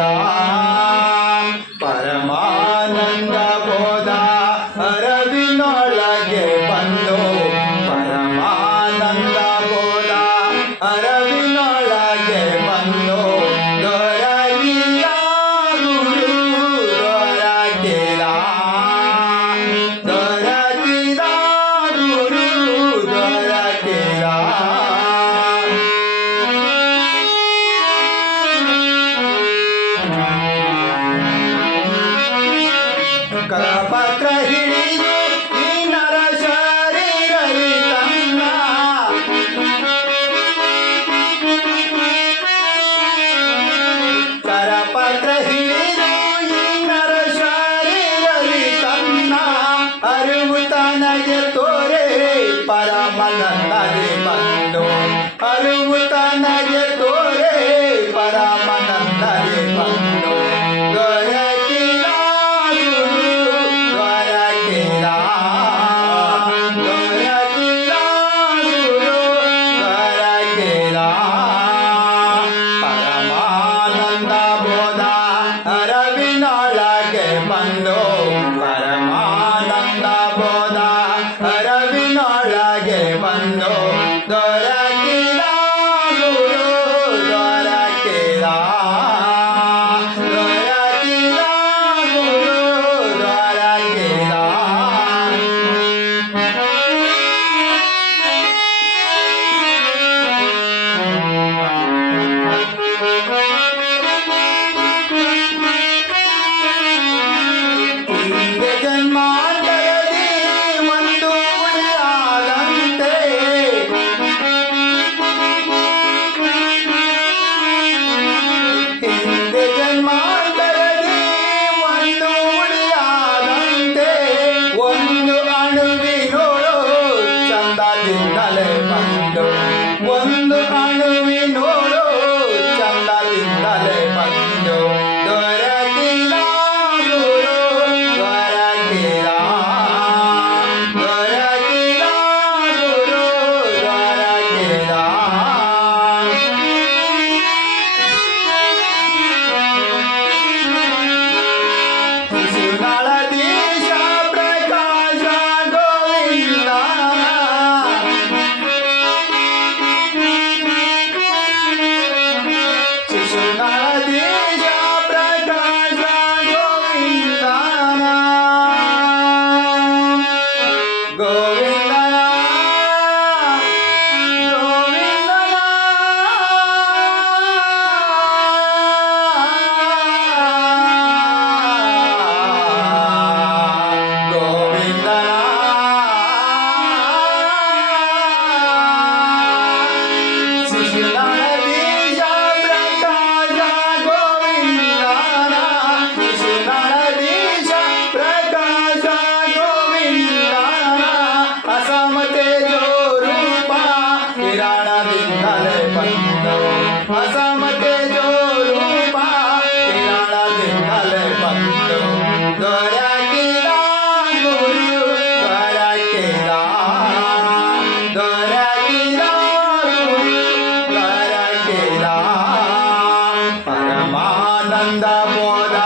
केला परमानंद ಬೋಧ ಅರವಿನೊಳಗೆ ಬಂದು ಪರಮಾನಂದ ಬೋಧ ಅರವಿನೊಳಗೆ ಬಂದು ದೊರಕಿದ ಗುರು ದೊರಕಿದ ದೊರಕಿದ ಗುರು ದೊರಕಿದ ಕರಪತ್ರ ಹಿಡಿದು ಈ ನರ ಶರೀರದಿ ತನ್ನ ಕರಪತ್ರ ಹಿಡಿದು ಈ ನರ ಶರೀರದಿ ತನ್ನ ಅರಿವು ತನಗೆ ತೋರೆ ಪರಮನಂದದಿ ಬಂದು ಅರಿವು ತನಗೆ ತೋರೆ ಪರಮನಂದದಿ ಬಂದು ದೊರಕಿದ ಪರಮಾನಂದ ಬೋಧ ಅರವಿನೊಳಗೆ ಬಂದು ಪರಮಾನಂದ ಬೋಧ ಅರವಿನೊಳಗೆ ಬಂದು ದೊರಕಿದ ಗುರು ದೊರಕಿದ ದೊರಕಿದ ಗುರು ದೊರಕಿದ ಹಿಂದೆ ಜನ್ಮಾಂತರದಿ ಒಂದು ಉಳಿಯಾದಂತೆ ಹಿಂದೆ ಜನ್ಮಾಂತರದಿ ಒಂದು ಉಳಿಯಾದಂತೆ ಒಂದು ಅಣುವಿನೋಳು ಚಂದದಿಂದಲೇ ಬಂದು ಒಂದು ಅಣುವಿನೋಳು ಚಂದದಿಂದಲೇ ಬಂದು ದೊರಕಿದ ಗುರು ದೊರಕಿದ ದೊರಕಿದ ಗುರು ದೊರಕಿದ ಶಿಶುನಾಳದೀಶ ಪ್ರಕಾಶ ಗೋವಿಂದ ಶಿಶುನಾಳದೀಶ ಪ್ರಕಾಶ ಗೋವಿಂದನ ಗೋವಿಂದನ ಶಿಶುನಾಳದೀಶ ಪ್ರಕಾಶ ಗೋವಿಂದನ ಶಿಶುನಾಳದೀಶ ಪ್ರಕಾಶ ಗೋವಿಂದನ ಅಸಮತೆ ಜೋರೂಪ ಕಿರಣದಿಂದಲೇ ಬಂದು ಅಸಮತೆ ಜೋರೂಪ ಕಿರಣದಿಂದಲೇ ಬಂದು ದೊರಕಿದ ಗುರು ದೊರಕಿದ ದೊರಕಿದ ಗುರು ದೊರಕಿದ ಪರಮಾನಂದ ಬೋಧ